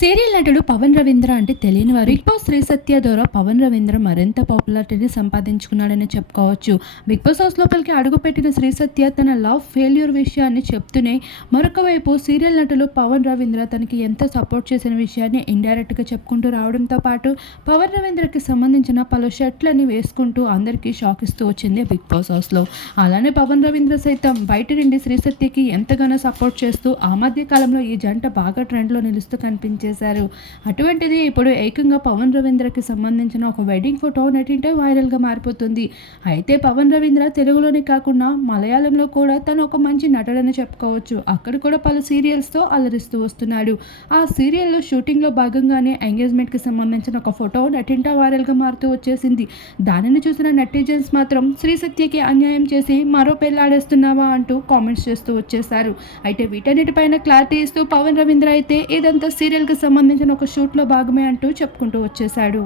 Serial నటుడు పవన్ రవీంద్ర అంటే తెలియని వారు. బిగ్ బాస్ శ్రీ సత్య ద్వారా పవన్ రవీంద్ర మరింత పాపులారిటీని సంపాదించుకున్నాడని చెప్పుకోవచ్చు. బిగ్ బాస్ హౌస్ లోపలికి అడుగుపెట్టిన శ్రీ సత్య తన లవ్ ఫెయిల్యూర్ విషయాన్ని చెప్తూనే మరొక వైపు సీరియల్ నటులు పవన్ రవీంద్ర తనకి ఎంత సపోర్ట్ చేసిన విషయాన్ని ఇండైరెక్ట్గా చెప్పుకుంటూ రావడంతో పాటు పవన్ రవీంద్రకి సంబంధించిన పలు షర్ట్లని వేసుకుంటూ అందరికీ షాక్ ఇస్తూ వచ్చింది బిగ్ బాస్ హౌస్లో అలానే పవన్ రవీంద్ర సైతం బయట నుండి శ్రీసత్యకి ఎంతగానో సపోర్ట్ చేస్తూ ఆ మధ్య కాలంలో ఈ జంట బాగా ట్రెండ్లో నిలుస్తూ నిలుస్తూ చేశారు. అటువంటిది ఇప్పుడు ఏకంగా పవన్ రవీంద్రకి సంబంధించిన ఒక వెడ్డింగ్ ఫోటో నటింటే వైరల్గా మారిపోతుంది. అయితే పవన్ రవీంద్ర తెలుగులోనే కాకుండా మలయాళంలో కూడా తను ఒక మంచి నటుడని చెప్పుకోవచ్చు. అక్కడ కూడా పలు సీరియల్స్తో అలరిస్తూ వస్తున్నాడు. ఆ సీరియల్లో షూటింగ్లో భాగంగానే ఎంగేజ్మెంట్కి సంబంధించిన ఒక ఫోటో నటింటా వైరల్గా మారుతూ వచ్చేసింది. దానిని చూసిన నెటిజన్స్ మాత్రం శ్రీ సత్యకి అన్యాయం చేసి మరో పెళ్ళాడేస్తున్నావా అంటూ కామెంట్స్ చేస్తూ వచ్చేసారు అయితే వీటన్నిటిపైన క్లారిటీ ఇస్తూ పవన్ రవీంద్ర అయితే ఇదంతా సీరియల్కి సంబంధించిన ఒక షూట్లో భాగమే అంటూ చెప్పుకుంటూ వచ్చేశాడు.